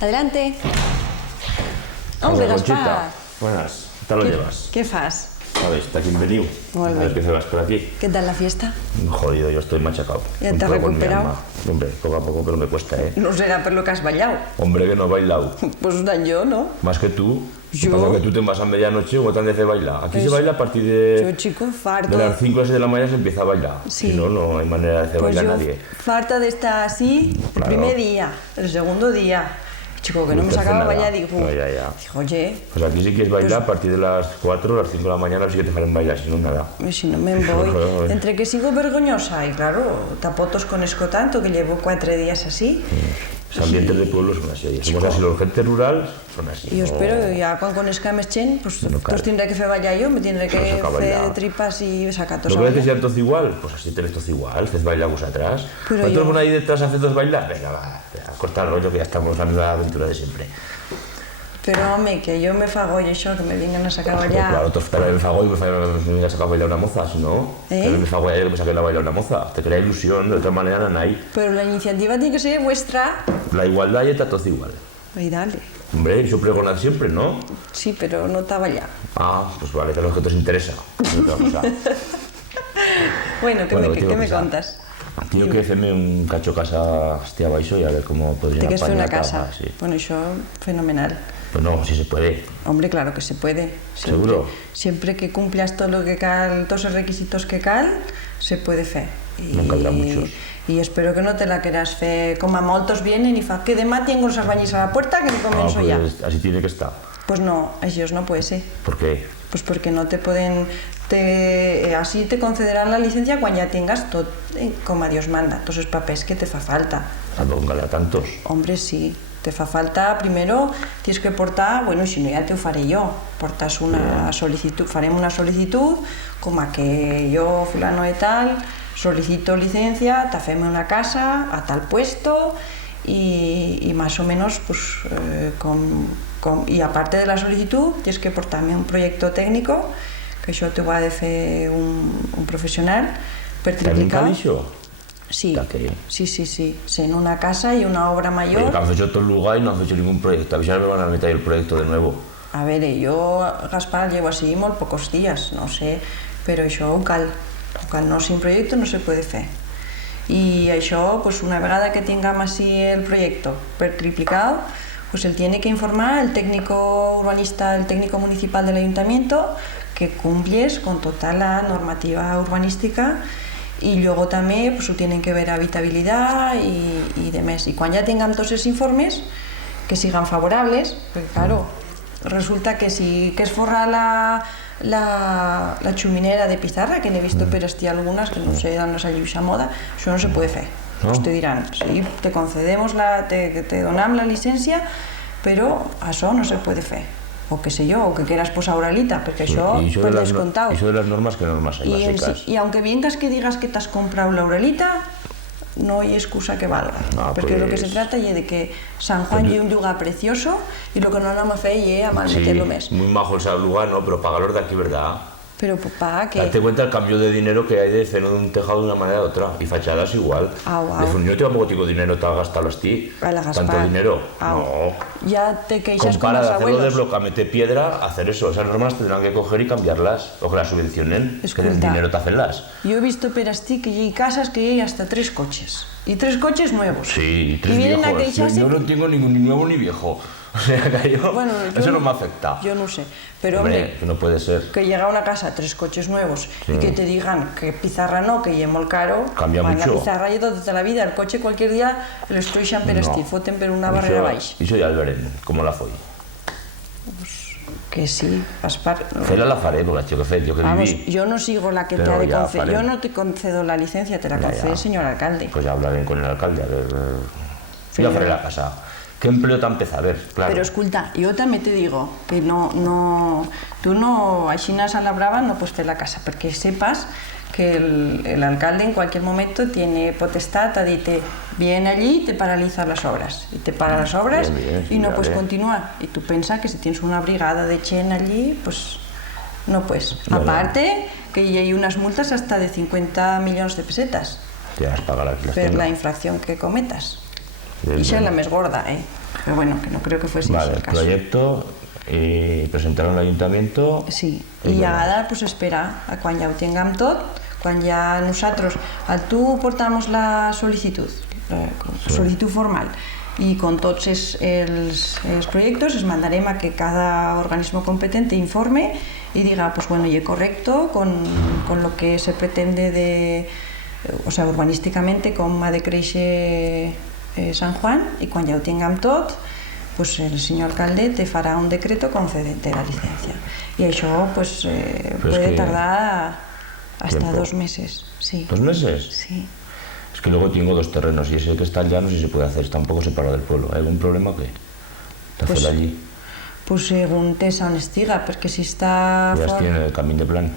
Adelante. Hola, Gaspar. Conchita. Buenas, ¿qué tal lo llevas? ¿Qué fas? ¿Sabes? Está aquí en veniu. Molt bé. A ver qué se vas por aquí. ¿Qué tal la fiesta? Jodido, yo estoy machacado. ¿Ya Un te has poco en mi recuperado? alma. Hombre, poco a poco, pero me cuesta, ¿eh? No será por lo que has bailado. Hombre, que no he bailado. Pues dan yo, ¿no? Más que tú. Yo. Lo que pasa es que tú te vas a medianoche, ¿cómo te han de hacer bailar? Aquí se Pues, baila a partir de... Yo, chico, farto. De las 5 o 6 de la mañana se empieza a bailar. Sí. Si no, no hay manera de hacer Pues bailar yo a nadie. farta de estar así el Claro. primer día, el segundo día. Chico, que no me te hace sacaba nada. bailar, digo, No, ya. digo, oye, Pues aquí si quieres bailar a partir de las 4 o las 5 de la mañana, sí que te farán bailar, si no, nada. si no me voy. Entre que sigo vergonyosa y claro, tapotos con esco tanto que llevo 4 días así. Los ambientes de pueblo son así. Somos así, los gente rural son así. Y yo no- espero, ya cuando conozca més gent, pues, No cal. tots tindré que fer ballar jo, me tindré que No s'acaba fer allà. tripas y sacar tots ¿No a crees que ballar. sean todos igual? Pues así tenéis todos igual, haced bailar vosotras. Pero ¿Cuántos yo- van ahí detrás a haceros bailar? Venga, va, corta el rollo que ya estamos en la aventura de siempre. Pero home, que yo me fago y això, que me vengan a sacar a Pero ballar. claro, tú también me fago y me vengas a sacar a bailar una moza, si no. ¿Eh? Que me fago ayer que me saqué a bailar una moza. Te crea ilusión, de otra manera no hay. Pero la iniciativa tiene que ser vuestra. La igualdad ya está todo igual. Y dale. Hombre, eso pregonar siempre, ¿no? Sí, pero no está ballar. Ah, pues vale, que a los que os interesa. Es otra cosa. Bueno, ¿qué Bueno, me, tío, qué me pues, contas? Tengo que hacerme un cacho casa hostia baixo y a ver cómo podría Te quieres fer una apañar casa. sí. Bueno, això, fenomenal. Pues no, si se puede. Hombre, claro que se puede. Siempre, ¿Seguro? Siempre que cumplas todo lo que cal, todos los requisitos que cal, se puede fer. No caldrá muchos. Y espero que no te la quieras fer como a moltos vienen y fa que demà tengo los albañiles a la puerta que me començo ya. Pues así tiene que estar. Pues no, això no puede ser. ¿Por qué? Pues porque no te pueden... así te concederán la licencia cuando ya tengas todo como a Dios manda, todos esos papeles que te fa falta. A póngale a tantos. Hombre, sí, te fa falta, primero tienes que portar, bueno, si no ya te ho faré yo, portas una solicitud, farem una solicitud, como a que yo, fulano de tal, solicito licencia, te haceme una casa a tal puesto y más o menos, pues, y aparte de la solicitud, tienes que portarme un proyecto técnico, que això te ho ha de fer un professional per ¿También triplicar. dicho? Sí, Está que- sí, en una casa y una obra Oye, mayor. que han hecho todo el lugar y no han hecho ningún proyecto. A ver si ahora me van a meter el proyecto de nuevo. A ver, yo, Gaspar, llevo así molt pocos días, no sé, però això ho cal no, sin proyecto no se puede fer. Y això, pues una vegada que tinguem así el proyecto per triplicado, pues él tiene que informar el técnico urbanista, el técnico municipal del ayuntamiento, que cumples con toda la normativa urbanística y luego también pues, tienen que ver habitabilidad y demás. Y cuando ya tengan todos esos informes, que sigan favorables, porque claro, resulta que si que es forrar la chuminera de pizarra, que n'he visto per estir algunas, que no sé d'on s'ha lliuixat moda, això no se puede fer. No. Pues te dirán, sí, te concedemos, te donam la licencia, però això no se puede fer. O qué sé yo, o que quieras posar oralita, porque això Y eso per de las descontado. y eso de las normas, ¿qué normas hay básicas? Y aunque vengas que digas que te has comprado la oralita, no hay excusa que valga. Ah, porque lo que pues- se trata es de que San Juan es un lugar precioso y lo que no vamos a hacer es a malmeterlo más. muy majo ese lugar, ¿no? Pero pagarlos de aquí, ¿verdad? Pero para que... Date cuenta el cambio de dinero que hay de ceno de un tejado de una manera u otra. Y fachadas igual. Au, au. De yo tampoco tengo dinero para gastarlo a ti. Vale, Gaspar. Tanto dinero. Au. No. Ya te queixas con Compara los de hacerlo de abuelos. bloque a meter piedra, hacer eso. Esas normas tendrán que coger y cambiarlas. O que las subvencionen. Que el Escolta. dinero te hacenlas. Yo he visto per así que hay casas que hay hasta 3 coches. Y 3 coches nuevos. Sí, Y vienen a queixarse... Yo no tengo ni nuevo ni viejo. O sea, que yo, Bueno, yo eso no me afecta. Yo no sé. Pero hombre, que no puede ser. que llega a una casa 3 coches nuevos y que te digan que pizarra no, que es muy caro. Cambia van, mucho. La pizarra lleva toda la vida, el coche cualquier día lo estoixan per estir, foten per una barrera baix. Eso ya lo veremos, como la fue. Que sí, Gaspar. Fela la faré, porque yo que fe, yo que Vamos, viví. yo no sigo la que te Pero ha de ya conceder. farem. Yo no te concedo la licencia, te la Ya, concede ya. el señor alcalde. Pues ya hablaré con el alcalde, a ver. Ya faré la casa. ¿Qué empleo te empieza a ver? Claro. Pero escolta, yo también te digo que tú no, així a la brava no puedes hacer la casa, porque sepas que el alcalde en cualquier momento tiene potestad a decirte, viene allí y te paraliza las obras. Y te para las obras Bien, y no vale. puedes continuar. Y tú piensas que si tienes una brigada de chen allí, pues no puedes. Vale. Aparte, que hay unas multas hasta de 50 millones de pesetas Te vas a pagar las por la infracción que cometas. Y esa es la más gorda, pero bueno, que no creo que fuese Vale, ese el caso. proyecto, y presentaron al ayuntamiento. Sí, i ara pues, esperar a quan ja ho tinguem tot, quan ja nosaltres, al tu portamos la sol·licitud, sol·licitud formal, y con tots els proyectos les mandarem a que cada organismo competente informe y diga, pues bueno, y es correcto con lo que se pretende o sea, urbanísticamente, com ha de créixer San Juan, y quan ja ho tinguem tot, pues el señor alcalde te fará un decreto concedente la licencia. Y eso pues, puede tardar hasta tiempo. 2 meses. Sí. ¿2 meses? Sí. Es que luego tengo 2 terrenos y ese que está allá no sé si se puede hacer, está un poco separado del pueblo. ¿Hay algún problema o qué? ¿Te Pues, hacer allí? Pues según Tessa on estiga, perquè si està Ya fora... tiene el camino de plan.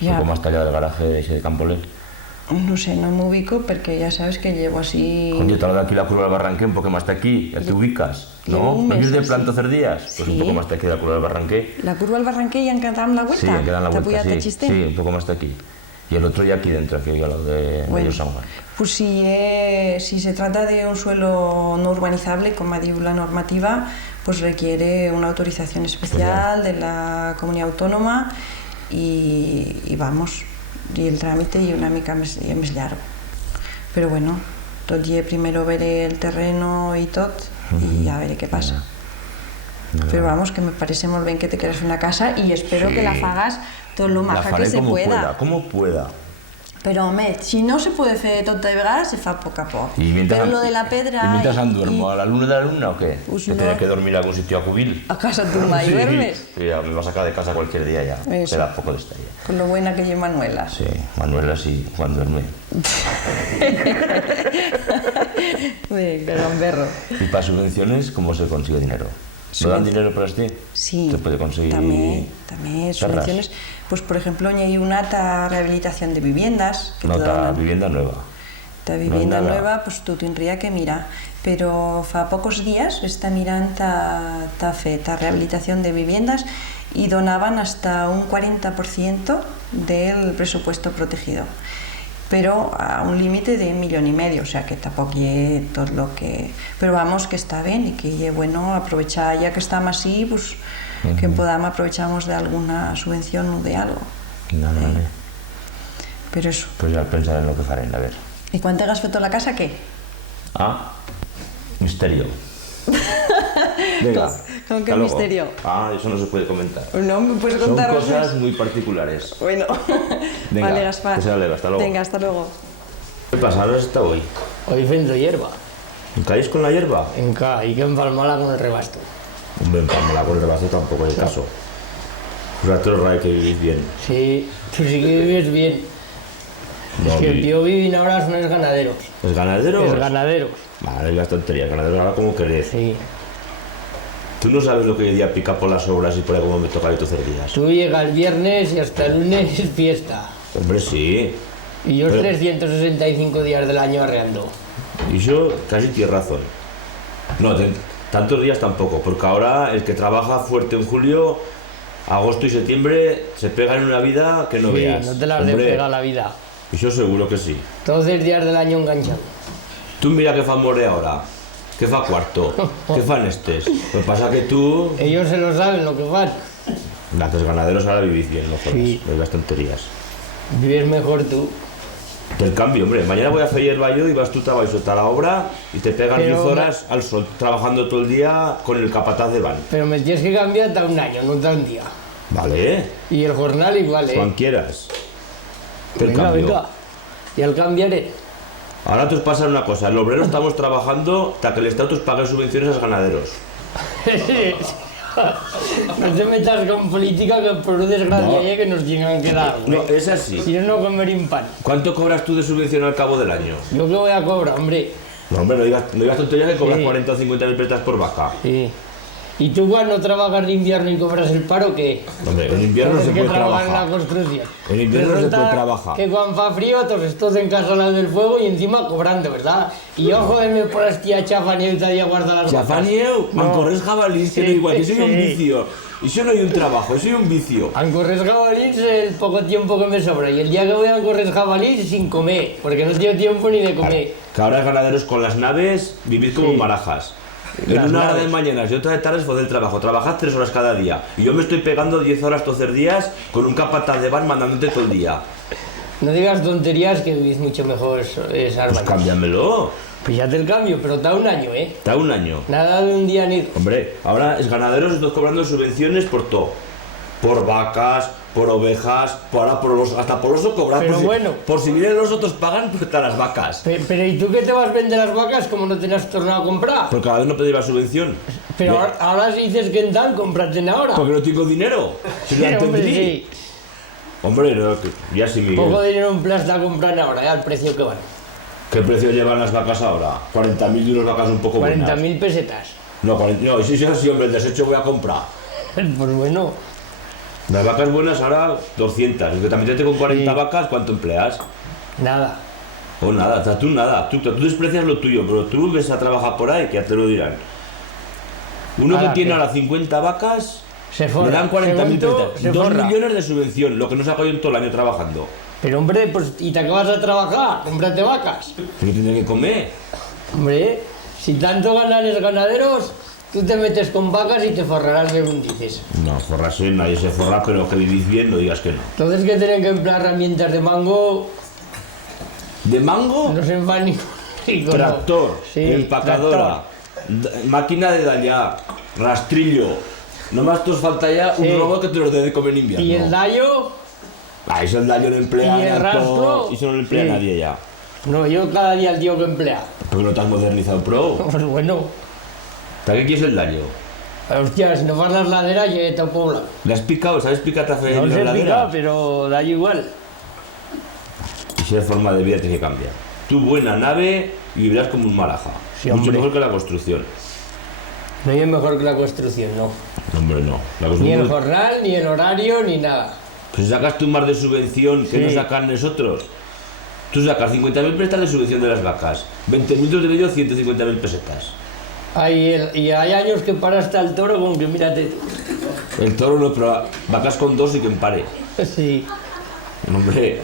Ya. Un poco más allá del garaje de ese de Campolet. No sé, no m'ubico perquè ja sabes que llevo así... Coño, te lo de aquí la curva del Barranqué, un poco más de aquí, ya te ubicas, llevo ¿no? un ¿No mes vienes de así. planta hacer días? Pues Sí. un poco más de aquí de la curva del Barranqué. La curva del Barranquer ja han quedat amb la vuelta? Sí, ya queda en la T'ha vuelta, pujat el sí. xiste? Sí, un poco más de aquí. Y el otro ya aquí dentro, aquí al lado de Bello San Juan. Pues si se trata de un suelo no urbanizable, como diu la normativa, pues requiere una autorización especial de la comunidad autónoma y vamos, y el trámite y una mica més llarg. Pero bueno, tot i primero veré el terreno y tot, y ya veré qué pasa. Pero vamos, que me parece muy bien que te quieras una casa y espero Sí. que la hagas todo lo La maja que faré se como pueda. como pueda. Pero, home, si no se puede fer tot de vegades, se fa a poc a poc. Y mientras, Però lo de la pedra... ¿Y mientras duermo? ¿A la luna de la luna o qué? Pues ¿Que no. tenía que dormir en algún sitio a cubil? A casa tu mai Sí, duermes. sí, ya me va a sacar de casa cualquier día ya. Eso. Será poco de esta ya. Con lo buena que lleva Manuela. Sí, Manuela sí, cuando duerme. Venga, gamberro. ¿Y para subvenciones cómo se consigue dinero? ¿No dan dinero para este? Sí, Se puede conseguir también subvenciones. Pues, por ejemplo, hay una rehabilitación de viviendas. Que te Nota, donan. vivienda nueva. La vivienda No, nada. nueva, pues tu tindria que mirar. Pero fa pocos días està mirant t'ha fet la rehabilitación de viviendas y donaban hasta un 40% del presupuesto protegido. Pero a un límite de 1,5 millones, o sea que tampoco es todo lo que... Pero vamos, que está bien y que es bueno aprovechar, ya que estamos así, pues que podamos aprovechamos de alguna subvención o de algo. Vale, vale. Pero eso. Pues ya pensaré en lo que faré, a ver. ¿Y cuánto has feito la casa, qué? Ah, misterio. Venga. ¿Con qué hasta luego. misterio? Ah, eso no se puede comentar. No, ¿me puedes Son contar cosas muy particulares. Bueno, Venga, vale, Gaspar. que sea leve, hasta luego. Venga, hasta luego. ¿Qué pasa? ¿Dónde está hoy? Hoy fendo hierba. ¿Caéis con la hierba? Enca, y que empalmala con el rebasto. Hombre, empalmala con el rebazo tampoco hay caso. Vosotros, Ray, que vivís bien. Sí, tú sí que vives bien. No, Es que el vi- tío viven ahora son los ganaderos. ¿Es ganadero? Es ganaderos. Vale, es la tontería. Ganadero ahora como querés. Sí. Tú no sabes lo que hoy día pica por las obras y por ahí como me toca y tú hacer días. Tú llegas el viernes y hasta el lunes es fiesta. Hombre, sí. Y yo Pero- 365 días del año arreando. Y yo casi tienes razón. No, tantos días tampoco, porque ahora el que trabaja fuerte en julio, agosto y septiembre se pega en una vida que no Sí, veas. no te las Hombre, despega la vida. y yo seguro que sí. 12 días del año enganchado. Tú mira que fa more ahora, que fa cuarto, que fan estes. Lo que pasa que tú, Ellos se lo saben lo que van. los ganaderos ahora vivís bien, no jodas, Sí. no digas tonterías. Vives mejor tú. Del cambio, hombre, mañana voy a hacer hierba yo y vas tú a soltar la obra y te pegan Pero 10 horas al sol, trabajando todo el día con el capataz de van. Pero me tienes que cambiar hasta un año, no hasta un día. Vale, Y el jornal igual, Juan quieras. Del Venga, cambio. venga. Y al cambiaré. Ahora te os pasa una cosa, el obrero estamos trabajando hasta que el Estado os pague subvenciones a los ganaderos. No te metas con política que por desgracia No. ya que nos tengan que dar. No, es así. Si no, no comer pan. ¿Cuánto cobras tú de subvención al cabo del año? Yo que voy a cobrar, hombre. No, hombre, no digas tonterías que cobras Sí. 40 o 50 mil pesetas por vaca. Sí. ¿Y tú cuando trabajas de invierno y cobras el paro, qué? Hombre, en invierno no se Tienes que puede trabajar en la trabajar. construcción. En invierno no se Resulta puede trabajar. Que cuando fa frío, todos estos en casa al lado del fuego y encima cobrando, ¿verdad? Y yo, joderme por las tía chafaneo y te haya guardado las vacas. Chafanieu, No. corres jabalís, que no Sí, igual, que soy un sí. vicio. Y yo no hay un trabajo, soy un vicio. A correr jabalís el poco tiempo que me sobra. Y el día que voy a correr jabalís sin comer, porque no tengo tiempo ni de comer. Que ahora ganaderos con las naves vivir como marajas. En Las una hora naves. de mañanas y otra de tardes fue del trabajo. Trabajad 3 horas cada día. Y yo me estoy pegando 10 horas todos los días con un capataz de van mandándote todo el día. No digas tonterías que vivís mucho mejor esas Pues vacas. cámbiamelo. Pues ya te el cambio, pero da un año, ¿eh? Está un año. Nada de un día ni dos. Hombre, ahora es ganaderos, estoy cobrando subvenciones por todo. Por vacas, por ovejas, por los, hasta por oso cobrar. Pero por si, bueno. por si vienen los otros pagan, pues están las vacas. Pero ¿y tú qué te vas a vender las vacas como no te las has tornado a comprar? Porque cada vez no pedí la subvención. Pero Me- ahora si dices que en tal, cómprate ahora. Porque no tengo dinero. Si lo Hombre, entendí. sí. Hombre, no, ya sí, Miguel. Poco dinero en plata compran ahora, al precio que van. ¿Qué precio llevan las vacas ahora? 40.000 euros vacas un poco buenas. 40.000 pesetas. No, 40, no, sí, sí, hombre, el desecho voy a comprar. Pues bueno, Las vacas buenas ahora 200. Es que también te con 40 Sí. vacas, ¿cuánto empleas? nada. O nada, o sea, tú nada. Tú desprecias lo tuyo, pero tú ves a trabajar por ahí, que ya te lo dirán. Uno que Ahora, tiene ¿qué? ahora 50 vacas, Se forra. le dan 40.000 Según tú, pesetas. se 2 forra. millones de subvención, lo que no saco yo en todo el año trabajando. Pero hombre, pues y te acabas de trabajar, cómprate vacas. ¿Qué tiene que comer? Hombre, si tanto ganan los ganaderos, tú te metes con vacas y te forrarás de dices. No, forrarse, nadie se forra, pero que vivís bien, no digas que no. Entonces que tienen que emplear herramientas de mango, ¿De mango? no se van ni con Tractor, Sí, empacadora, máquina de dallar, rastrillo. Nomás te os falta ya Sí. un robot que te los dé de comer en invierno. Y el daño, Ah, eso el daño lo emplea ¿Y el harto, rastro? y eso no lo emplea Sí. nadie ya. no, yo cada día el tío que emplea. Porque no te has modernizado pro. Pues bueno, ¿Para qué quieres el daño? hostia, si no vas las laderas, ya está poblado. ¿Le has picado? ¿Sabes picar a hacer No en se la pica, ladera? pero da igual. Y si es forma de vida tiene que cambiar. Tú buena nave y vivirás como un maraja. Sí, Mucho hombre. mejor que la construcción. No hay mejor que la construcción, no. No, hombre, no. La Ni el construcción... jornal, ni el horario, ni nada. Pues si sacas tú más de subvención que Sí. no sacan nosotros. Tú sacas 50.000 pesetas de subvención de las vacas. 20.000 de medio, 150.000 pesetas. Y hay años que para hasta el toro con que mírate tú. El toro no, pero vacas con 2 y que empare. Sí. Hombre,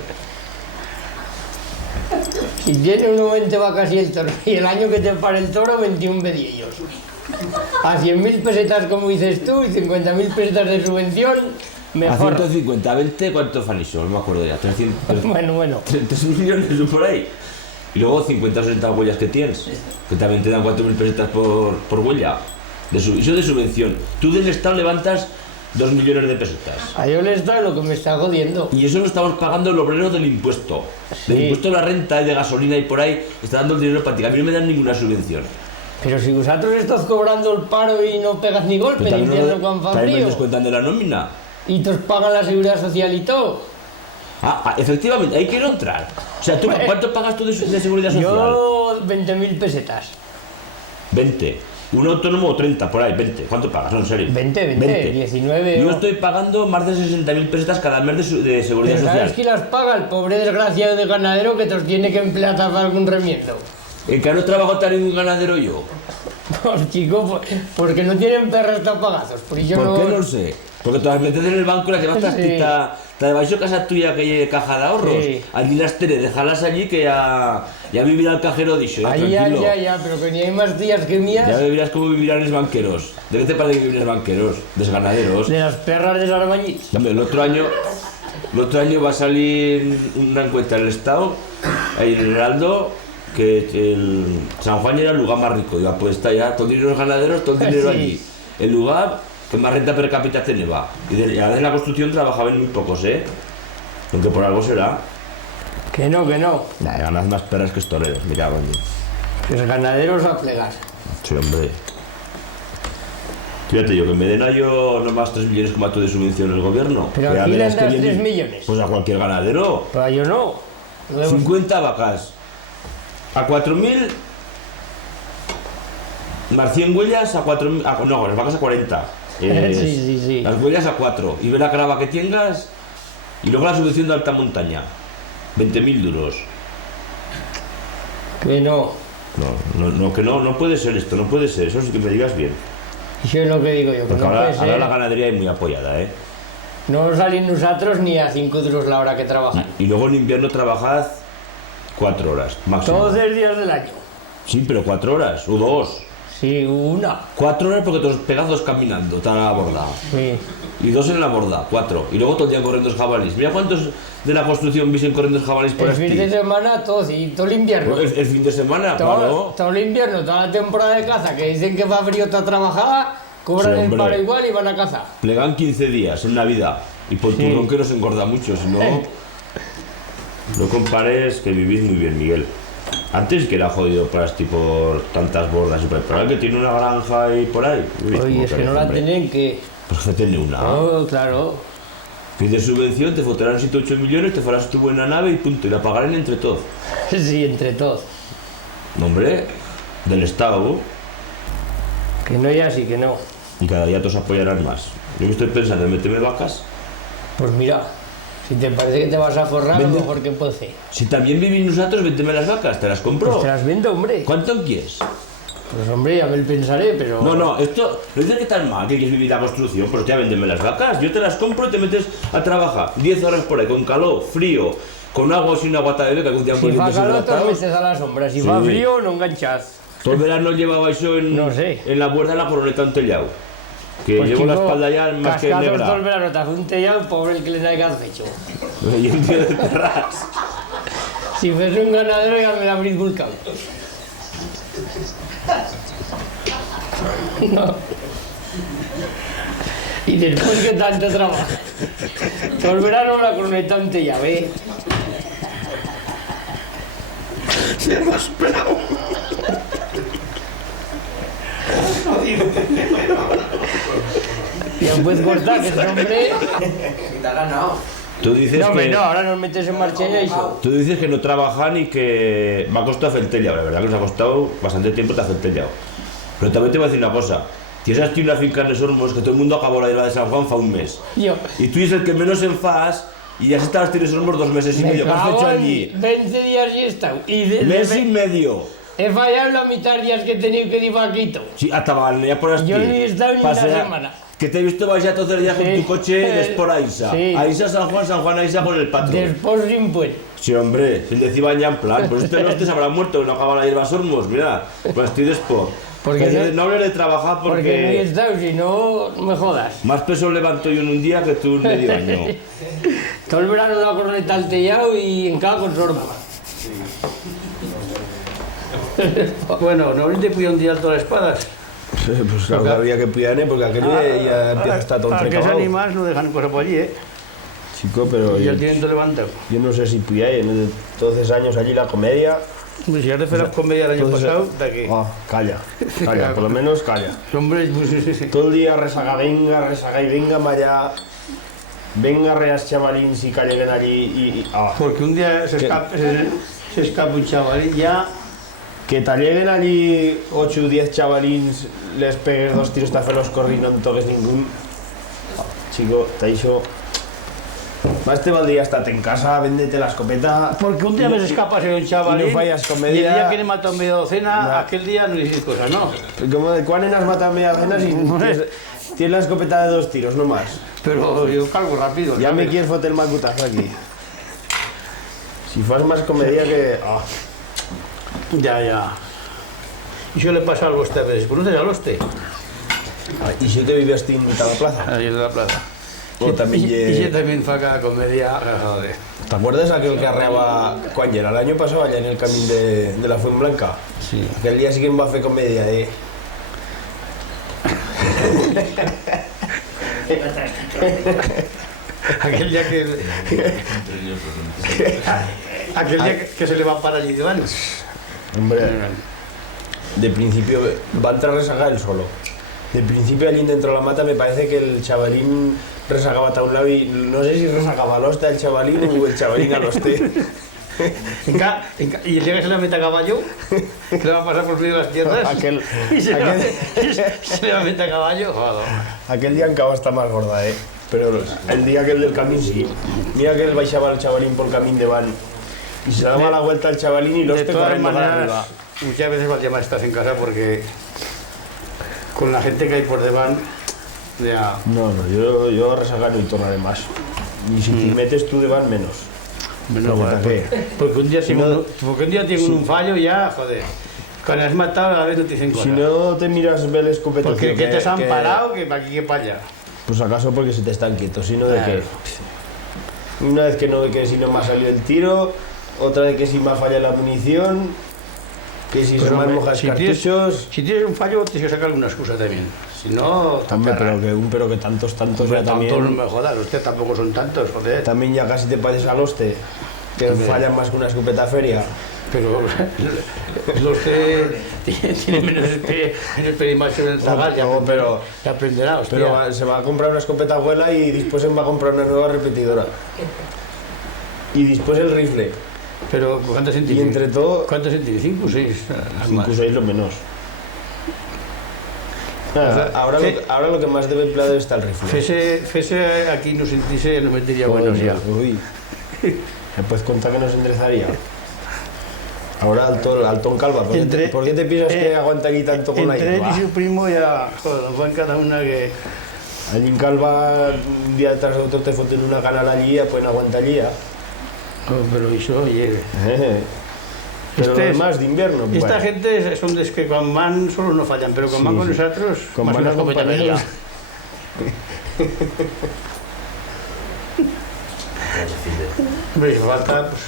Si tiene uno 20 vacas y el toro, y el año que te pare el toro, 21 vedillos. A 100.000 pesetas, como dices tú, y 50.000 pesetas de subvención, a mejor. 150, 20, ¿cuánto fan eso? No me acuerdo ya. 300, Bueno. 3 millones o por ahí. Y luego 50 o 60 huellas que tienes, que también te dan 4.000 pesetas por huella. Eso de subvención. Tú del Estado levantas 2 millones de pesetas. A yo le está lo que me está jodiendo. Y eso lo estamos pagando el obrero del impuesto. Del Sí. impuesto de la renta y de gasolina y por ahí está dando el dinero para ti. A mí no me dan ninguna subvención. Pero si vosotros estás cobrando el paro y no pegas ni golpe, Pero ni también, invierno con fa también me frío, descuentan de la nómina. y te os pagan la seguridad social y todo. Efectivamente, hay que ir a entrar. O sea, ¿tú cuánto pagas tú de seguridad social? Yo 20.000 pesetas. 20. Un autónomo 30, por ahí, 20. ¿Cuánto pagas? No, en serio. 20, 19. Yo o- estoy pagando más de 60.000 pesetas cada mes de seguridad Pero ¿sabes social. quién las paga? El pobre desgraciado de ganadero que te os tiene que emplear para algún remiendo. ¿En que no trabajo tan ningún ganadero yo? Pues chico, porque no tienen perros tapagazos. Por eso ¿Por qué no lo sé? Porque te las metes en el banco y las llevas Sí. tastita. Te debaixo casa tuya que hay caja de ahorros. Sí. Allí las tenés, dejarlas allí que ya vivirá el cajero dicho, Ahí tranquilo. ya, pero que ni hay más días que mías Ya vivirás como vivirán los banqueros. ¿De qué te parece que viven los banqueros? Desganaderos. de las perras de Sarbañiz. Hombre, el otro año va a salir una encuesta del Estado, ahí en el Heraldo, que el San Juan era el lugar más rico. Ya pues está ya, todo el dinero de los ganaderos, todo el dinero Sí. allí. El lugar que más renta per cápita tenía. Y de la construcción trabajaban muy pocos, ¿eh? Aunque por algo será. Que no. Nah, ganas más perras que estoreros, mira, hombre. Los ganaderos a plegar. Sí, hombre. Fíjate yo, que me den a yo nomás 3 millones como a tú de subvención el gobierno. Pero Que ya aquí le verás das que 3 millones. Pues a cualquier ganadero. Pero yo no. Luego- 50 vacas. A 4.000. Más 100 huellas a 4.000. No, las vacas a 40. Sí. Las huellas a 4. Y ve la crava que tengas. Y luego la subvención de alta montaña. 20.000 duros. Que no. No, que no puede ser esto, no puede ser. Eso sí que me digas bien. Eso es lo que digo yo, que Porque no puede ahora ser. la ganadería es muy apoyada, ¿eh? No salimos nosotros ni a 5 duros la hora que trabajan. Y luego en invierno trabajad 4 horas, máximo. Todos los días del año. Sí, pero 4 horas, o 2. Sí, una. 4 horas porque te los pegas 2 caminando, está la borda. Sí. Y 2 en la borda, 4. Y luego todo el día corriendo jabalís. Mira cuántos de la construcción visen corriendo jabalís por El fin de aquí. semana todo, y todo el invierno. El fin de semana, claro. Todo el invierno, toda la temporada de caza, que dicen que va frío está trabajada, cobran Sí, el hombre. paro igual y van a cazar. Plegan 15 días en Navidad. Y por Sí. turrón que no se engorda mucho, si no... No compares que vivís muy bien, Miguel. Antes que era jodido Plasti por tantas bordas y por ahí, pero ahora que tiene una granja y por ahí. vivís Oye, como es que queréis, no la hombre. tienen que... Pues que tiene una. Oh, claro. Pides subvención, te fotarán 7 8 millones, te farás tu buena nave y punto. Y la pagarán entre todos. Sí, entre todos. No, hombre, del Estado. Que no y así, que no. Y cada día te os apoyarán más. Yo me estoy pensando en meterme vacas. Pues mira, si te parece que te vas a forrar, a lo Vende- mejor que puede. Si también vivís nosotros, véndeme las vacas, te las compro. Pues te las vendo, hombre. ¿Cuánto quieres? Pues hombre, ya me lo pensaré, pero... No, esto no dices que tan mal que quieres vivir la construcción, pero ya véndeme las vacas. Yo te las compro y te metes a trabajar 10 horas por ahí, con calor, frío, con agua o sin agua de bebé, que algún día Si fa calor, te deshidratados. metes a la sombra. Si Sí. fa frío, no enganchas. Todo el verano llevaba eso en, No sé. en la borda de la coroneta antellado. Que Pues, llevo la chico, espalda ya más que cascados todo el negra. verano, te hace un tellado, pobre el que le traiga hecho. Y un tío de terras. Si fuese un ganadero, ya me la habría vulcado. No. Y después que tanto trabajo. Todo el verano la coroneta un tellado, ¿eh? Ya puedes cortar, que este hombre... Tú dices, No, hombre, que, no, ahora nos metes en marcha ya y eso. tú dices que no trabajan y que me ha costado hacer el tellado. La verdad que nos ha costado bastante tiempo te hacer el tellado. Pero también te voy a decir una cosa. Tienes aquí una finca en Les Olmos que todo el mundo acabó la isla de San Juan fa un mes. Yo... Y tú eres el que menos enfas y ya estabas tienes Olmos 2 meses y Me medio. ¿Qué has cago hecho en allí? 20 días y he estado. Y de, Mes y medio. he fallado la mitad de días que he tenido que ir a Quito. Sí, hasta Balnea por aquí. Yo ni he estado ni una semana. Que te he visto vaya todos los días con Sí. tu coche de por Aisa. Sí. Aisa, San Juan, Aisa por el patrón. Después sin pues. Sí, hombre, si le decían ya en plan, pues este se habrá muerto, no acaba la hierba Sormos, mira, pues estoy después. Porque Porque no- no hablé de trabajar Porque no he porque estado, si no, no me jodas. más peso levanto yo en un día que tú en medio año. Todo el verano la corneta al tellado y en cada con sorba. Bueno, no te pude un día todas las espadas. Pues claro que había que pillarle porque aquel día ya empieza a estar todo Que se entrecabado. animas no dejan cosa por allí, ¿eh? Chico, pero Y yo, ya tienen todo levantado. yo no sé si pilláis, en entonces años allí la comedia. Pues si ya te fue la comedia el año Entonces, pasado, de que... Ah, calla, por lo menos calla. Hombre, pues, Todo el día resaga y venga, vaya. Venga, reas chavalín si callen allí y porque un día se escapa un chavalín ya... que te lleguen allí 8 o 10 chavalins, les pegues 2 tiros, te los corri y no en toques ningún. Chico, te ha dicho. Más te valdría estar en casa, véndete la escopeta. Porque un día me se escapa ser un chavalín y no fallas comedia. y el día que le mató media docena, No. aquel día no dices cosas, ¿no? Como de cuán has matado media docena si tienes la escopeta de 2 tiros, no más. Pero yo cargo rápido. Ya me ¿sabes? quieres fotar el macutazo aquí. Si fas más comedia que. Ah, Ya. Y yo le pasa algo esta vez. ¿Conoces al Oste? y si te vivías en mitad de la plaza. Ahí en la plaza. O también Y yo también fa cada comedia, joder. ¿Te acuerdas aquel que arreaba cuán era? El año pasado allá en el camino de la Fuenblanca. Sí. Aquel día sí que em va a fer comedia, Aquel día que... Aquel día que se le va para allí de manos. Hombre, de principio va a entrar a resagar él solo. De principio allí dentro de la mata me parece que el chavalín resagaba a un lado y no sé si resagaba al hoste al chavalín o el chavalín al hoste. Y el día que se le mete a caballo, que le va a pasar por medio de las tierras, Aquel, y se aquel, le va a meter a caballo, joder. aquel día en Cava está más gorda, pero el día que el del camín sí. Mira que él baixaba el chavalín por camín de van y se daba la vuelta al chavalín y los De te todas corriendo para maneras, arriba. muchas veces valdría más estás en casa porque con la gente que hay por debajo, ya... No, yo a resacar no hi tornaré más. Ni si te metes tú de van menos. Menos Porque mal, ¿qué? porque un día, Si no- porque un día tienen un fallo ya, joder. Cuando has matado a la vez no te dicen Si cosas. no te miras ver el escopetazo... Porque que te han parado, que para aquí que para allá. Pues acaso porque se te están quietos, sino de Claro. que... Una vez que no, de que si no me ha salido el tiro, otra vez que si me ha fallado la munición, que si se me han hombre, mojado cartuchos... si tienes un fallo, tienes que sacar alguna excusa también. Si no, Hombre, pero que tantos ya tantos no también... me jodas, usted tampoco son tantos, joder. También ya casi te pareces al hoste, que Hombre. fallan más que una escopeta feria. Pero usted tiene menos experimentación en el zagal, ya, No, pero- ya aprenderá, hostia. Pero se va a comprar una escopeta abuela y después se va a comprar una nueva repetidora. Y después el rifle. Pero ¿cuántos Y centímetros? entre todo, ¿Cuántos centímetros? 5 o 6. 5 o 6 lo menos. Nada, O sea, ahora lo que más debe emplear está el rifle. Fese aquí no sentirse, no metería buenos ya. Uy, ¿me puedes contar que nos enderezaría? Ahora Altón Calva, ¿por qué te piensas que aguanta aquí tanto con la Entre él hierba? y su primo ya, joder, nos van cada una que... Allí en Calva, un día tras otro te foten una canal allí, ya pueden aguantar allí. Ya. Oh, pero eso, oye... Pero lo Este es- demás de invierno, Esta bueno. gente son de que cuando van solo no fallan, pero cuando Sí, van con sí. nosotros, Con más van una escopeta acompañados. bella. Hombre, falta, pues...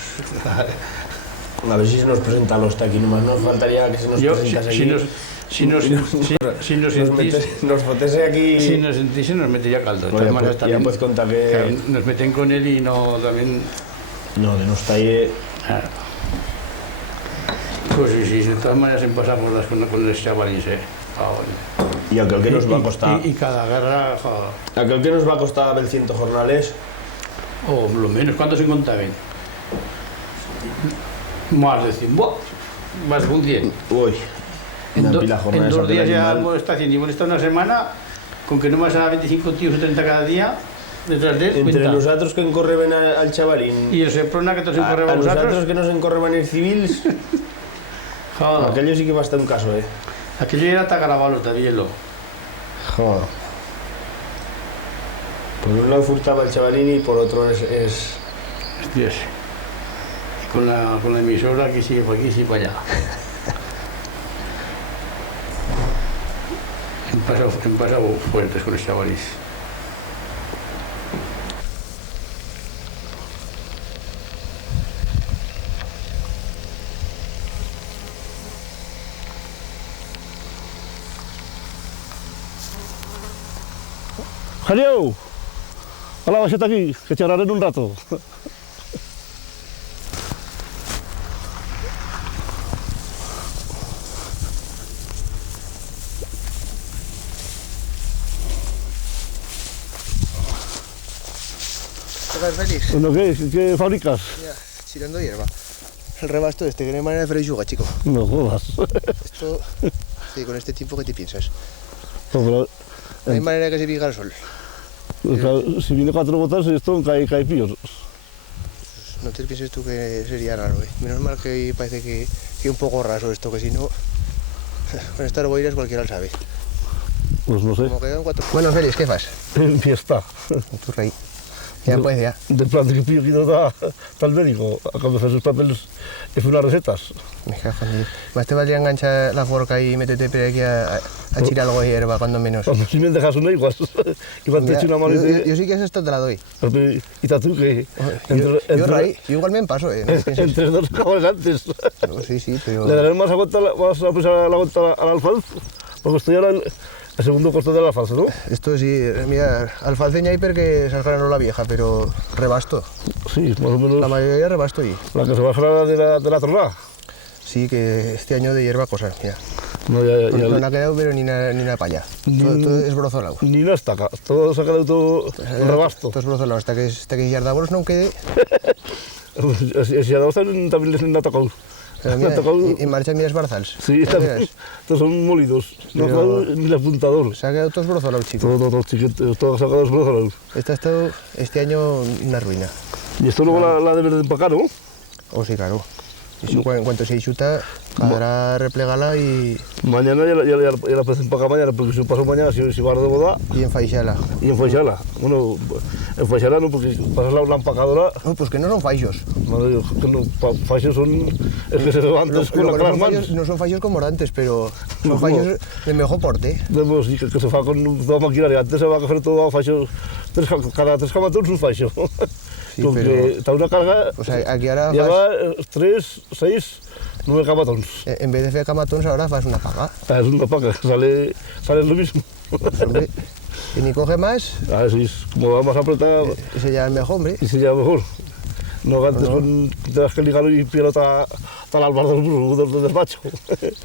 A ver si se nos presenta el hosta aquí, nomás nos faltaría que se nos Yo, presentase aquí. si nos sentís... Nos fotese aquí... Si nos sentís, nos metería caldo. De Bueno, todas maneras, ya también, puedes contar que... que nos meten con él y no también... No, de no está ahí... Ah. Pues sí, de todas maneras pasamos las con los chavalines, Y aquel que nos va a costar... Y cada guerra, joder, Aquel que nos va a costar 100 jornales... o lo menos, ¿cuántos se contaban? Más de 100, ¡buah! Más de un 100. Uy, una pila de En jornales. 2 aquel días ya animal. está haciendo, y hemos estado una semana, con que no más a 25 tíos o 30 cada día, detrás de él, Entre cuenta. nosotros que encorreben al chavalín... Y el Seprona que te se a correba a nosotros vosotros, que nos encorreban els civils... joder, Aquello sí que va a estar un caso, aquello era tagarabalo, tabielo. Joder. Por un lado furtaba el chavalín y por otro es... Hostias. Y con la emisora que sigue para aquí, sigue para allá. Han pasado fuertes con los chavales. ¡Jaleo! Hola, bajeta aquí, que charlaré en un rato. ¿Estás feliz? Bueno, ¿qué fabricas? Ya, tirando hierba. El rebasto este, que no hay manera de freír chico. No jodas. Esto, sí, con este tiempo, ¿qué te piensas? No, pero, No hay manera de que se pique el sol. claro, si viene 4 botas, esto cae pillos. No te pienses tú que sería raro, ¿eh? Menos mal que hoy parece que un poco raso esto, que si no... Con estas boiras cualquiera lo sabe. Pues no sé. Como quedan 4... Bueno, Félix, ¿qué fas? Fiesta. Tu rey. Ya pues, ya. De plan de que pillo aquí está el médico a cuando hace sus papeles y fue unas recetas. Me cago en Dios. Más te valdría enganchar la forca y métete por aquí a tirar algo de hierba, cuando menos. Cuando si me dejas una igual, igual te Mira, echo una mano y yo sí que esto te la doy. y tú que Yo, rey, yo igual me paso, ¿eh? No te pienses. entre dos cabales antes. No, sí, sí, pero... Le daré más a cuenta, vas a pesar la cuenta al alfalfa, porque estoy ahora en el segundo costo del alfalfa, ¿no? Esto sí, mira, alfalceña hay porque se ganó la vieja, pero rebasto. Sí, más o menos La mayoría rebasto y la que se va a generar de la tronada. sí que este año de hierba cosas, mira. No, ya, No ha quedado pero ni una palla. Todo es brozolado. ni una estaca, todo se ha quedado todo rebasto. Todo es brozolado, hasta que Yardabos no quede. Si a dos también les han atacado. Pero Me ha mira, tocado- en marcha miras barzals. Sí, Ya también, verás. estos son molidos, no ha Pero- tocado ni el apuntador. Se ha quedado todo brozolado, chico. Todo chiquito, todo sacado los brazos. Este ha estado este año una ruina. Y esto luego la debes de empacar, ¿no? Oh, sí, claro. Eso, en cuanto se disfruta, podrá replegarla y Mañana ya la puedes empacar mañana, porque si paso mañana, si vas de boda, enfaixala. y enfaixala. Bueno, enfaixala no, porque pasas la empacadora, No, pues que no son faixos. madre, que no, faixos son el que se levanta con Lo las que no, son manos. faixos, no son faixos como antes, pero son No. faixos de mejor porte. Pues sí, que se fa con toda maquinaria. Antes se va a hacer todo a faixos, cada 3 camatons un faixo. Sí, Porque pero- está una carga, O sea, aquí ahora lleva 3, 6, 9 camatons. en vez de hacer camatons, ahora fas una paga. Es una paca, sale lo mismo. Pues, hombre, y ni coge más, A ver si como va más apretada y se llama mejor, hombre. y se lleva mejor. No antes tendrás que ligarlo y pilota hasta el albar del burro, del despacho.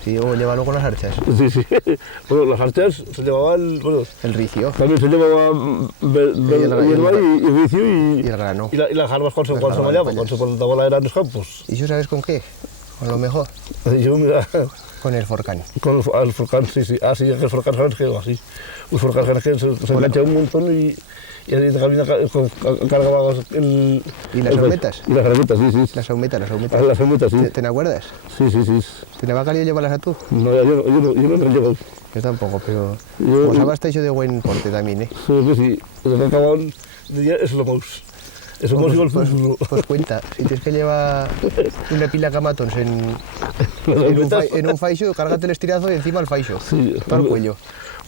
Sí, o llévalo con las archas. Sí, sí. Bueno, las archas se llevaban, bueno, El ricio también se llevaba hierba y vicio y el grano. y las jarbas cuando se Las mallaba, jarbas cuando se plantaba la era en los campos. ¿Y eso sabes con qué? Con lo mejor, Yo, mira, con el forcán. con el forcán, sí, sí. Ah, sí, el forcán sabes que así. Un forcán que se engancha un montón y ahí de camino cargaba el... ¿Y las saumetas? Y las saumetas, sí, sí. Las saumetas, las saumetas. Las saumetas, sí. ¿Te acuerdas? Sí, sí, sí. ¿Te va a caer llevarlas a tú? No, yo no he llegado. Yo tampoco, pero... Yo- Os habas hecho de buen porte también, ¿eh? Sí, pues sí. Lo que acababan de día es lo mouse. Eso mouse igual Pues, burro. pues cuenta, si tienes que llevar una pila de camatons Las en un faixo, cárgate el estirazo y encima el faixo. Sí. Todo el cuello.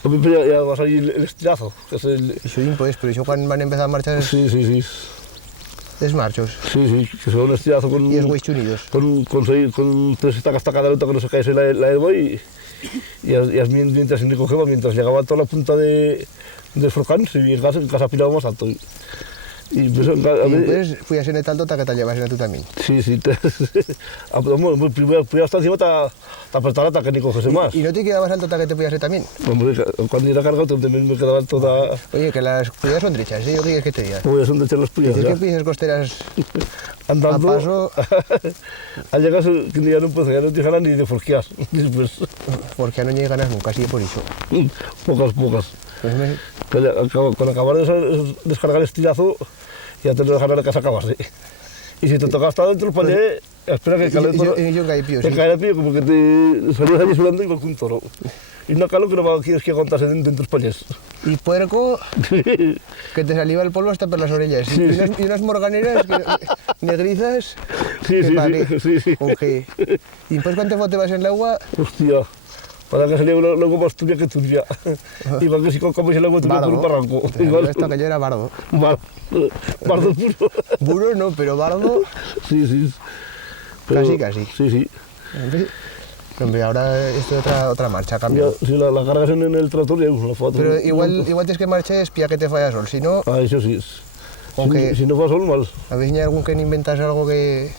A mí ya va a salir el estirazo, que es el... Eso pues, pero eso cuando van a empezar a marchar Sí, sí, sí. es marchos Sí, sí, que son un estirazo con... y es güey chunidos. Con 3 estacas tacadas que no se cae la herba y mientras se cogeba, mientras llegaba a toda la punta de Forcán, y el gas apilaba más alto. Y pues, a Y mí, pues fui a ser tal dota que te llevas tú también. sí, sí. Primero hasta encima te apretaba hasta que ni coges más. ¿Y no te quedabas al tota que te podías hacer también? Hombre, cuando iba cargado también me quedaba toda... Oye, que las puyas son derechas, ¿eh? Yo qué quieres que te diga. Pues son de echar las puyas. Dices Ya. que pilles costeras Andando, a paso, al llegar que ya no te dejarán ni de forquear. Después, porque no llegas nunca, así por eso. pocas. Pues Con acabar de descargar el estirazo, ya te lo dejarán que se acabase. Y si te toca hasta dentro, pues espera que cale todo. Y yo caí pío, Te sí. cae el pío, como que te salías allí sudando igual que un toro. Y una calor que no quieres que aguantase dentro de payés. Y puerco, que te saliva el polvo hasta por las orejas. Y unas morganeras negrizas, Sí, que sí, vale. sí, sí. Ok. Y después cuando te vas en el agua, Hostia, para que saliera luego más turbia que turbia. Igual que si comes el agua turbia por un barranco. Igual, esto que yo era bardo. bardo puro. Burro no, pero bardo, Sí, sí. Casi. Sí, sí. hombre, ahora esto es otra marcha, Ya, cambio. si la cargas en el tractor, ya la foto. Pero igual tienes que marchar espía que te falla sol, si no, Ah, eso sí. Aunque- Si no fa sol, mal. a ver si hay algún que inventas algo que...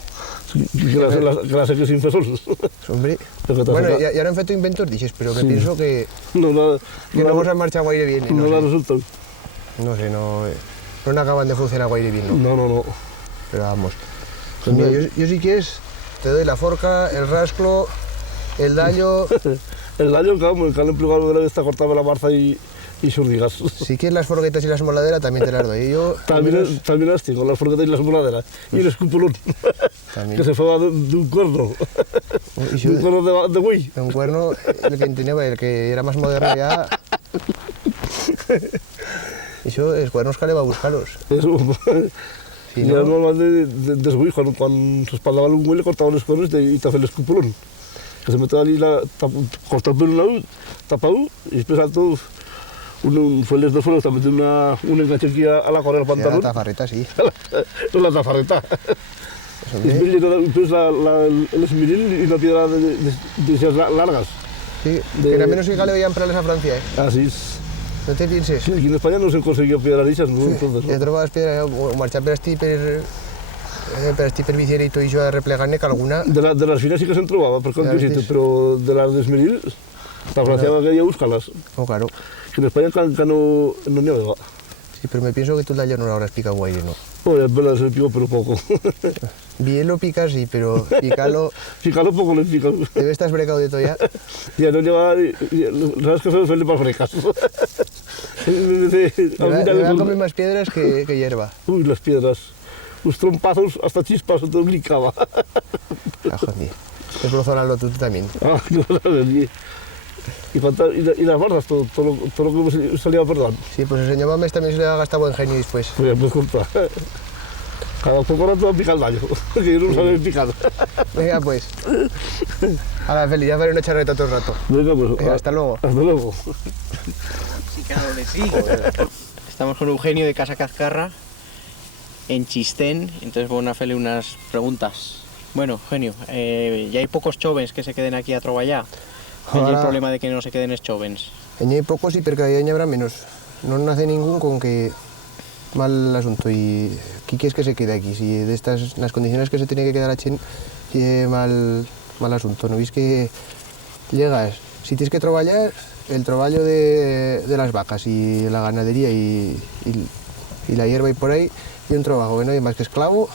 Que la seque sin fe sol. Hombre, Pero que te bueno, saca- ya no han feito inventos, dices, pero me Sí. pienso que No no vos han marchado guaire bien, no la no resulta. sé, no acaban de funcionar guaire bien, ¿no? No. Pero vamos. Pues mira, yo si quieres, te doy la forca, el rasclo, el daño, El daño, claro, el calen plugado de está cortado la marza y surdigas. si quieres las forquetas y las moladeras también te las doy. Yo, También las tengo, las forquetas y las moladeras. Y el escupulón, También. que se fue de un cuerno. y De yo, un cuerno de güey. un cuerno, el que tenía, el que era más moderno ya... Eso, el cuerno es que le va a buscarlos. Eso. Si Y no- era normal de su hijo, cuando se espaldaba un güey le cortaban los cuernos y te hacía el escupulón. Que se metía allí, cortado por un lado, tapado, y después saltó fue el de fuego, también un enganche aquí a la correa del Sí, la pantalón. tafarreta, sí. No la tafarreta. Eso, Y hombre. después el esmiril y una piedra de esas largas. Sí, de- que era menos que le veían prales a Francia, ¿eh? Así es. No te pienses. Sí, aquí en España no se conseguía piedras lisas, ¿no? Entonces, Ya ¿no? trobabas piedra, o marchar per esti viciera y todo eso a replegar-ne que alguna... De las finas sí que se entrobaba, per De las contra, tis. pero de las de esmiril, la Francia va que ella buscarlas. Oh, claro. Que en España que no n'hi havia. Sí, pero me pienso que tú la ya no la habrás picado guaire, ¿no? Oye, apenas se picó, pero poco. Bien lo picas, sí, pero picalo... Picalo poco le pica. Debe estar brecado de todo ya. Ya no lleva... ¿Sabes qué fue más frecas? Le va a comer más piedras que hierba. Uy, las piedras. los trompazos hasta chispas se te oblicaba. Ah, joder. Desbrozonarlo tú también. Ah, claro, y las bardas, todo lo que me salía verdad. Sí, pues el señor Mames también se le ha gastado buen genio después. Pues corta. Cada poco rato va a picar el daño, que yo no sabía picar. Venga, pues. Ahora, Feli, ya faré una charreta todo el rato. Venga, pues. Venga, hasta luego. Hasta luego. Sí, claro que sí. Estamos con Eugenio de Casa Cazcarra, en Chistén, entonces voy a hacerle unas preguntas. Bueno, Eugenio, ya hay pocos jóvenes que se queden aquí a treballar. ¿Hay el problema de que no se queden es jóvenes? Hay pocos y per cada día habrá menos. No nace ningún con que mal asunto y ¿qué quieres que se quede aquí? Si de estas las condiciones que se tiene que quedar a Chen mal asunto, ¿no veis que llegas? Si tienes que trabajar, el trabajo de las vacas y la ganadería y la hierba y por ahí, y un trabajo que no hay más que esclavo,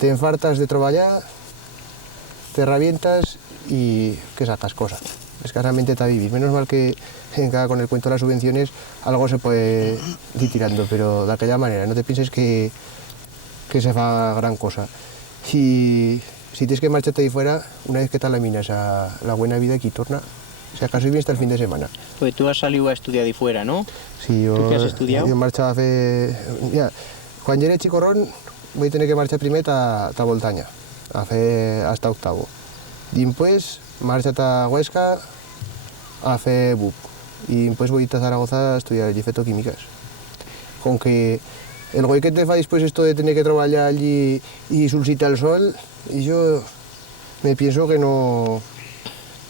te enfartas de trabajar, te revientas y que sacas cosas. Escasamente te vivir. Menos mal que con el cuento de las subvenciones algo se puede ir tirando, pero de aquella manera, no te pienses que se fa gran cosa. Si tienes que marcharte ahí fuera, una vez que te laminas a la buena vida aquí torna, si acaso viene hasta el fin de semana. Pues tú has salido a estudiar de fuera, ¿no? Sí, ¿Tú qué has estudiado? Yo marchaba cuando era chicorrón voy a tener que marchar primer a Voltaña, hasta octavo. Después marcha a Huesca a hacer BUP y después voy a Zaragoza a estudiar fetoquímicas. Con que el güey que te fa después esto de tener que trabajar allí y sulcita el sol, y yo me pienso que no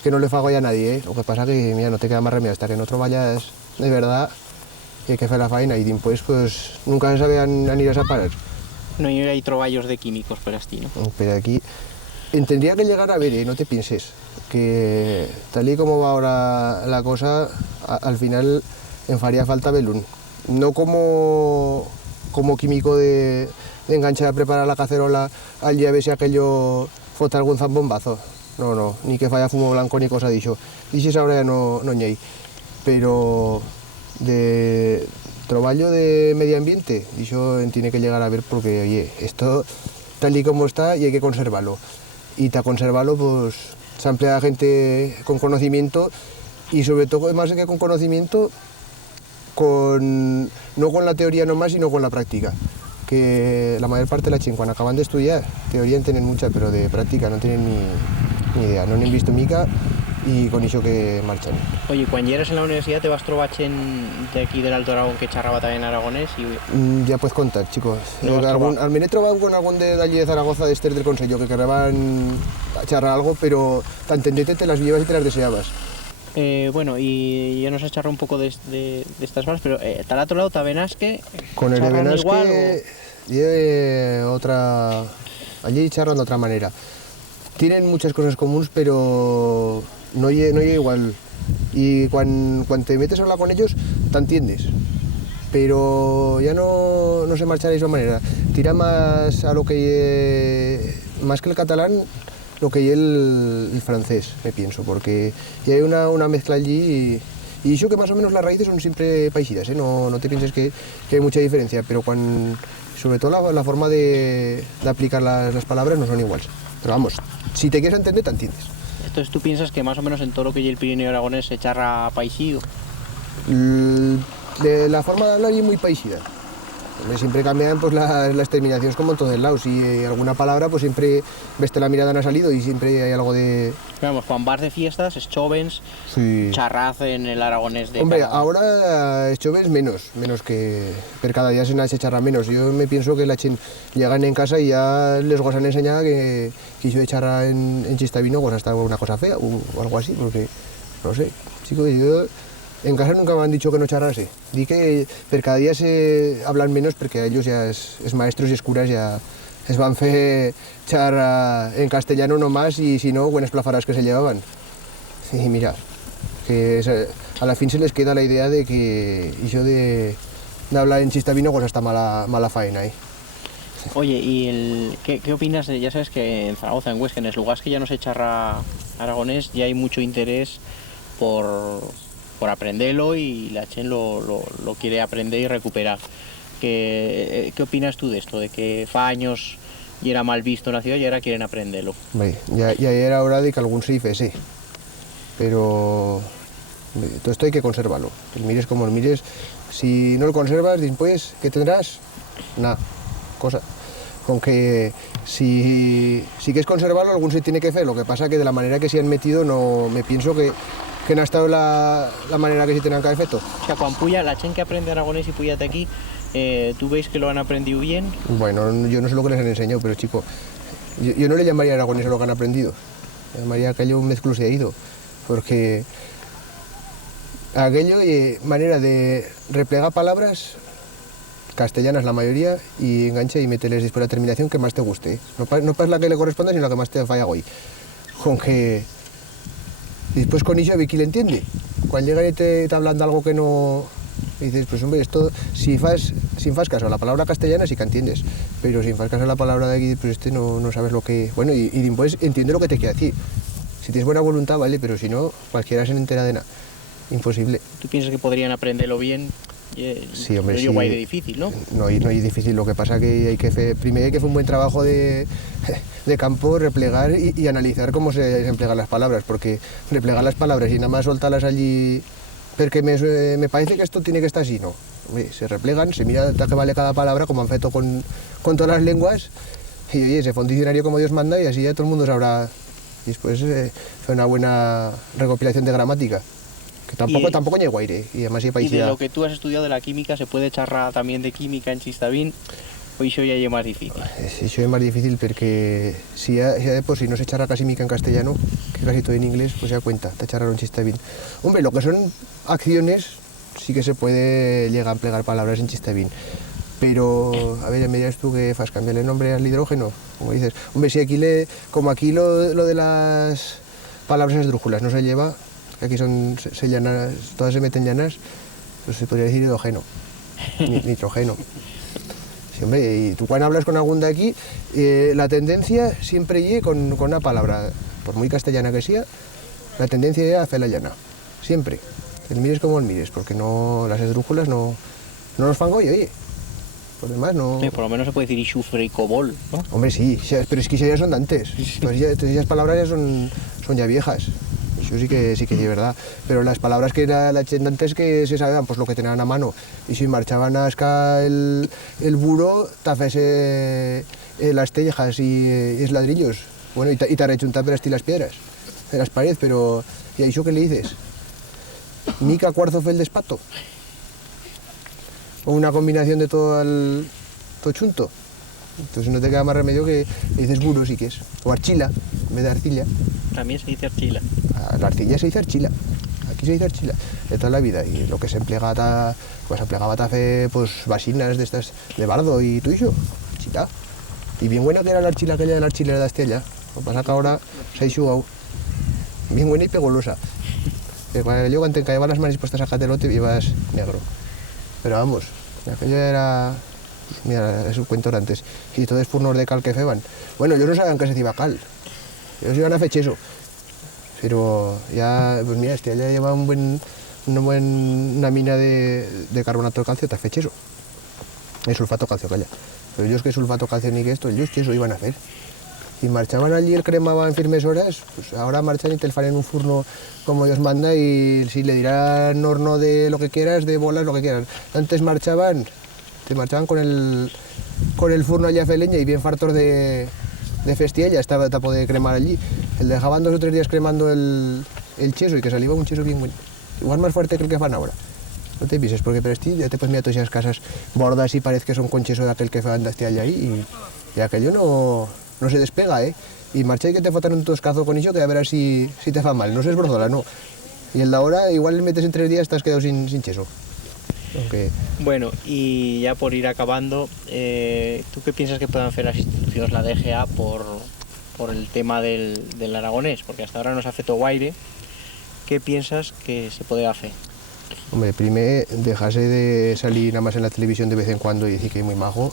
le fago ya a nadie, ¿eh? Lo que pasa que mira, no te queda más remedio hasta que no trabajas de verdad y hay que hacer la faena y después pues nunca se sabe a irás a parar. No hay trabajos de químicos para ti, ¿no? Pero aquí tendría que llegar a ver, no te pienses, que tal y como va ahora la cosa, al final me faría falta Belún. No como químico de enganchar a preparar la cacerola al día a ver si aquello fota algún zambombazo. No, ni que falla fumo blanco ni cosa dicho. Dices ahora ya no hay. Pero de trabajo de medio ambiente, eso tiene que llegar a ver porque, oye, esto tal y como está y hay que conservarlo. Y para conservarlo, pues se emplea gente con conocimiento y sobre todo, más que con conocimiento, no con la teoría nomás, sino con la práctica. Que la mayor parte de la gente cuando acaban de estudiar, teoría tienen mucha, pero de práctica no tienen ni idea, no han visto mica y con eso que marchan. Oye, cuando eres en la universidad te vas a trobar de aquí del Alto Aragón que charraba también aragonés y... Ya puedes contar, chicos. Al menos he trobado con algún de allí de Zaragoza, de del Consejo, que querrían charrar algo, pero tan tendete te las llevas y te las deseabas. Bueno, y ya nos has charrado un poco de estas cosas, pero al otro lado te Benasque... Con el de Benasque otra... Allí charran de otra manera. Tienen muchas cosas comunes, pero no es igual. Y cuando te metes a hablar con ellos, te entiendes. Pero ya no se marcha de esa manera. Tira más a lo que... más que el catalán, lo que es el francés, me pienso, porque ya hay una mezcla allí y eso que más o menos las raíces son siempre parecidas, ¿eh? No te pienses que hay mucha diferencia, pero sobre todo la forma de aplicar las palabras no son iguales. Pero vamos, si te quieres entender, te entiendes. Entonces tú piensas que más o menos en todo lo que hay el Pirineo aragonés se charra paisido. La forma de hablar es muy paisida. Siempre cambian pues, las terminaciones como en todos lados. Si alguna palabra, pues siempre ves la mirada no ha salido y siempre hay algo de... Vamos, cuando vas de fiestas, es chovens, sí. Charraz en el aragonés de... Hombre, ahora es chovens menos que per cada día se charra menos. Yo me pienso que la chen llegan en casa y ya les gozan enseñar que yo de charra en Chistavino pues hasta una cosa fea o algo así, porque no sé, chico, yo... En casa nunca me han dicho que no charrase. Di que per cada día se hablan menos porque ellos ya es maestros y escuras ya es van fe charra en castellano nomás y si no, buenas plafarás que se llevaban. Y mira, que a la fin se les queda la idea de que yo de hablar en Chistavino pues hasta mala faena. Oye, ¿y qué opinas de, ya sabes que en Zaragoza, en Huesca, en los lugares que ya no se charra aragonés, ya hay mucho interés por aprenderlo y la gente lo quiere aprender y recuperar. ¿Qué opinas tú de esto? De que fa años y era mal visto en la ciudad y ahora quieren aprenderlo. Bé, ya era hora de que algún se hiciese, pero todo esto hay que conservarlo. El mires como el mires, si no lo conservas, después, ¿qué tendrás? Nada, cosa. Con que si quieres conservarlo, algún se tiene que hacer. Lo que pasa que de la manera que se han metido, no me pienso que no ha estado la manera que se tenían que haber feito. O sea, cuando puya, la gente que aprende aragonés y puyate aquí, ¿tú veis que lo han aprendido bien? Bueno, yo no sé lo que les han enseñado, pero chico, yo no le llamaría aragonés a lo que han aprendido. Le llamaría aquello un mezcluseído, porque aquello manera de replegar palabras castellanas la mayoría y engancha y mételes después la terminación que más te guste. No pas la que le corresponda, sino la que más te falla hoy. Con que después con ello, Vicky le entiende. Cuando llega y te está hablando algo que no... Y dices, pues hombre, esto, si fas caso a la palabra castellana sí que entiendes, pero si fas caso a la palabra de aquí, pues no sabes lo que... Bueno, y después entiende lo que te quiere decir. Si tienes buena voluntad, vale, pero si no, cualquiera se entera de nada. Imposible. ¿Tú piensas que podrían aprenderlo bien? Sí, hombre, sí. Igual de difícil, ¿no? No es difícil, lo que pasa que hay que hacer, primero hay que hacer un buen trabajo de campo, replegar y analizar cómo se emplean las palabras, porque replegar las palabras y nada más soltarlas allí, porque me parece que esto tiene que estar así, no. Hombre, se replegan, se mira hasta que vale cada palabra, como han feito con todas las lenguas, y oye, se fue un diccionario como Dios manda y así ya todo el mundo sabrá. Y después fue una buena recopilación de gramática. Que tampoco ni guaire, y además y de lo que tú has estudiado de la química, ¿se puede charrar también de química en Chistavín? ¿O eso ya es más difícil? Eso es más difícil porque si de por si no se charra casi química en castellano, que casi todo en inglés, pues ya cuenta, te charraron Chistavín. Hombre, lo que son acciones, sí que se puede llegar a plegar palabras en Chistavín. Pero, a ver, me dirás tú que fas cambiar el nombre al hidrógeno, como dices. Hombre, si aquí como aquí lo de las palabras esdrújulas no se lleva, aquí se llanas, todas se meten llanas, pues se podría decir hidrógeno, nitrógeno. Sí, hombre, y tú cuando hablas con algún de aquí, la tendencia siempre llega con una palabra, por muy castellana que sea, la tendencia es a hacer la llana, siempre. El mires como el mires, porque no, las esdrújulas no nos fango y oye. Por demás no... Sí, por lo menos se puede decir isufre y cobol, ¿no? Hombre, sí, pero es que ya son de antes. Entonces esas palabras ya son ya viejas. Eso sí que es verdad. Pero las palabras que la gente antes que se sabían, pues lo que tenían a mano. Y si marchaban a escar el buro, tafese las tejas y los ladrillos. Bueno, y te rechuntar per las piedras de las paredes, pero... ¿Y a eso qué le dices? ¿Mica, cuarzo, fel de espato? O una combinación de todo chunto. Entonces no te queda más remedio que le dices buro si quieres. O archila, en vez de arcilla. También se dice archila. La arcilla se dice archila. Aquí se dice archila. De toda la vida. Y lo que se empleaba pues hace pues vasinas de estas de bardo y todo eso. Archila. Y bien buena que era la archila aquella de la archilera de Astella. Lo que pasa que ahora se ha enxugado. Bien buena y pegolosa. Cuando te caían las manos puestas a catelote ibas negro. Pero vamos, aquello era... Mira, es un cuento de antes. Y todos furnos de cal que feban. Bueno, ellos no sabían que se iba cal. Ellos iban a fecheso. Pero ya, pues mira, ya lleva una mina de carbonato de calcio, te fecheso. Es sulfato calcio, calla. Pero ellos que sulfato calcio ni que esto, ellos que eso iban a hacer. Y marchaban allí, el cremaba en firmes horas, pues ahora marchan y te fan en un furno como Dios manda y si le dirán horno de lo que quieras, de bolas, lo que quieras. Antes marchaban con el furno allá de leña y bien fartos de festía, ya estaba tapo de cremar allí. El dejaban 2 o 3 días cremando el cheso y que salía un cheso bien bueno. Igual más fuerte que el que fan ahora. No te pises, porque pero ya te puedes mirar todas esas casas bordas y parece que son con cheso de aquel que fan de allá ahí y aquello no se despega, ¿eh? Y marcha y que te fotan un toscazo con eso que a ver si te fa mal. No se esbordola, no. Y el de ahora, igual le metes en 3 días, te has quedado sin cheso. Aunque... Bueno, y ya por ir acabando, ¿tú qué piensas que puedan hacer las instituciones, la DGA, por el tema del aragonés? Porque hasta ahora nos ha feito guaire. ¿Qué piensas que se puede hacer? Hombre, primero, dejarse de salir nada más en la televisión de vez en cuando y decir que es muy majo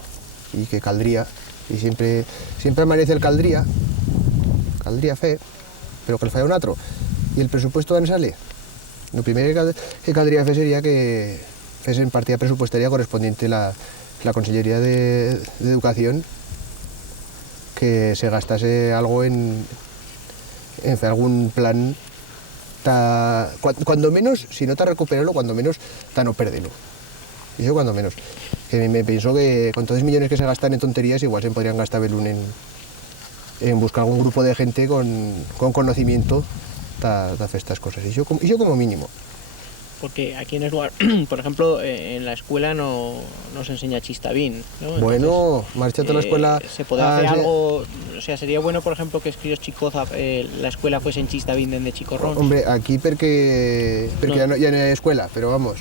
y que caldría. Y siempre amanece el caldría fe, pero que el falla un otro. ¿Y el presupuesto dónde sale? Lo primero que caldría fe sería que fuese en partida presupuestaria correspondiente la la Consellería de Educación que se gastase algo en algún plan cuando menos, si no te recuperarlo, cuando menos ta no perdelo. Y eso cuando menos. Que me pienso que con todos los millones que se gastan en tonterías igual se podrían gastar en buscar algún grupo de gente con conocimiento de hacer estas cosas. Y yo como mínimo. Porque aquí en Esguard, por ejemplo, en la escuela no se enseña chistavín, ¿no? Bueno, márchate a la escuela. ¿Se puede hacer algo? O sea, sería bueno, por ejemplo, que es críos chicos la escuela fuese en chistavín desde chicorrón. Hombre, aquí porque No. ya no hay escuela, pero vamos.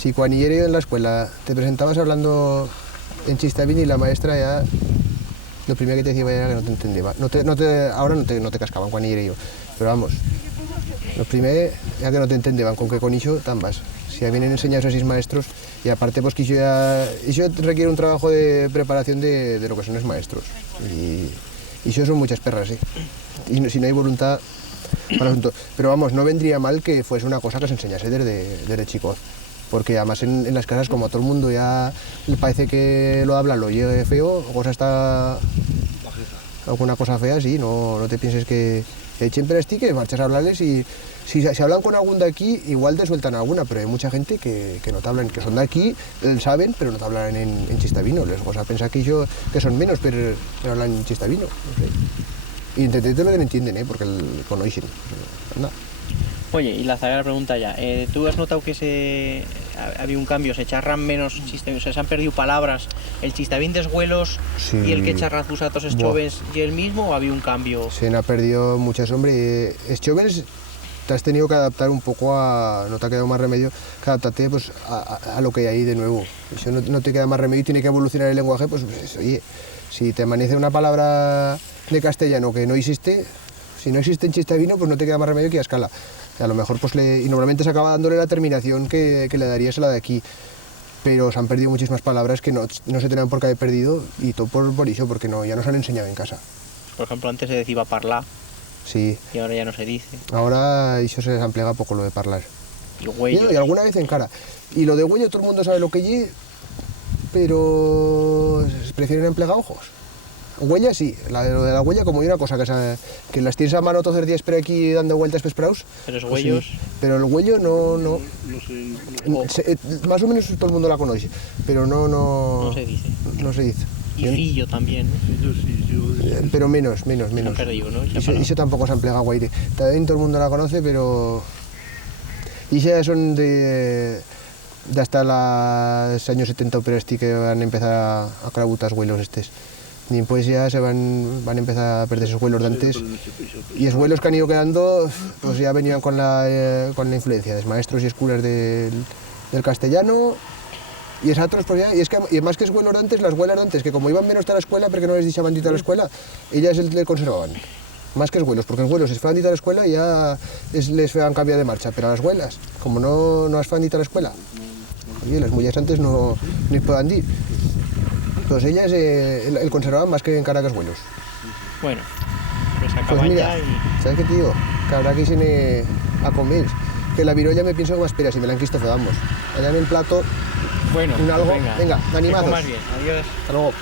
Si cuando yo en la escuela te presentabas hablando en chistavín y la maestra ya lo primero que te decía era que no te entendía. Ahora no te cascaban cuando yo, pero vamos. Lo primero ya que no te entendeban, con que con eso tan vas. Si ya vienen enseñados a 6 maestros y aparte pues que eso requiere un trabajo de preparación de lo que son los maestros. Y eso son muchas perras, ¿sí? Y si no hay voluntad para el asunto. Pero vamos, no vendría mal que fuese una cosa que se enseñase desde chicos. Porque además en las casas, como a todo el mundo ya le parece que lo habla, lo llegue feo, cosa está alguna cosa fea, sí, no te pienses que siempre esté que marchas a hablarles y si hablan con algún de aquí, igual te sueltan alguna, pero hay mucha gente que no te hablan, que son de aquí, saben, pero no te hablan en chistavino. Les cosa pensar que son menos, pero hablan en chistavino, no sé. Y intenté lo que no entienden, porque el conocen. Anda. Oye, y la pregunta ya, ¿tú has notado que había un cambio? ¿Se charran menos chistavín? O sea, ¿se han perdido palabras? ¿El chistavín de esguelos Sí. y el que charras tus atos es Buah. jóvenes y el mismo o había un cambio? Se han perdido muchas, hombre. Es jóvenes, te has tenido que adaptar un poco no te ha quedado más remedio que adaptarte pues, a lo que hay ahí de nuevo. Eso no te queda más remedio y tiene que evolucionar el lenguaje, pues oye, si te amanece una palabra de castellano que no existe, si no existe en chistavino, pues no te queda más remedio que a escala. A lo mejor, pues y normalmente se acaba dándole la terminación que le darías a la de aquí. Pero se han perdido muchísimas palabras que no se tenían por qué haber perdido y todo por eso, porque ya no se han enseñado en casa. Por ejemplo, antes se decía parlar Sí, y ahora ya no se dice. ahora eso se desemplega poco lo de parlar. Y huellos. Y alguna vez en cara. Y lo de huello todo el mundo sabe lo que lle, pero prefieren emplear ojos. Huella sí, lo de la huella como hay una cosa que las tienes a mano todos los días por aquí dando vueltas pespraus. Pero los pues sí. huellos. Pero el huello no. No sé, Más o menos todo el mundo la conoce, pero No se dice. no se dice. Y fillo también, ¿no? yo sí, Pero menos. Se ha perdido, ¿no? Y eso tampoco se ha empleado guaire. También todo el mundo la conoce, pero... Y ya son de hasta los años 70 pero que van a empezar a clavutar huelos estos. Y pues ya se van a empezar a perder esos huelos de antes. Y los huelos que han ido quedando, pues ya venían con la influencia de los maestros y escuelas del castellano. Y es otros, pues ya, y más que es huelos de antes, las huelas de antes, que como iban menos a la escuela, porque no les dichaban dita a la escuela, ellas le conservaban. Más que los huelos, porque los huelos es fan dita a la escuela y ya les han cambiado de marcha, pero a las huelas, como no es fan dita a la escuela, oye, las mujeres antes no ni puedan ir. Pues ellas el conservaban más que en cara que los huelos. Bueno, pues Pues acaban mira, ya y... ¿sabes qué te digo? Que habrá que irse a comer. Que la virolla me pienso que más espera, si me la han quisto vamos. Allá en el plato, Bueno, un algo. venga, Venga, que animados. comas bien, adiós. Hasta luego.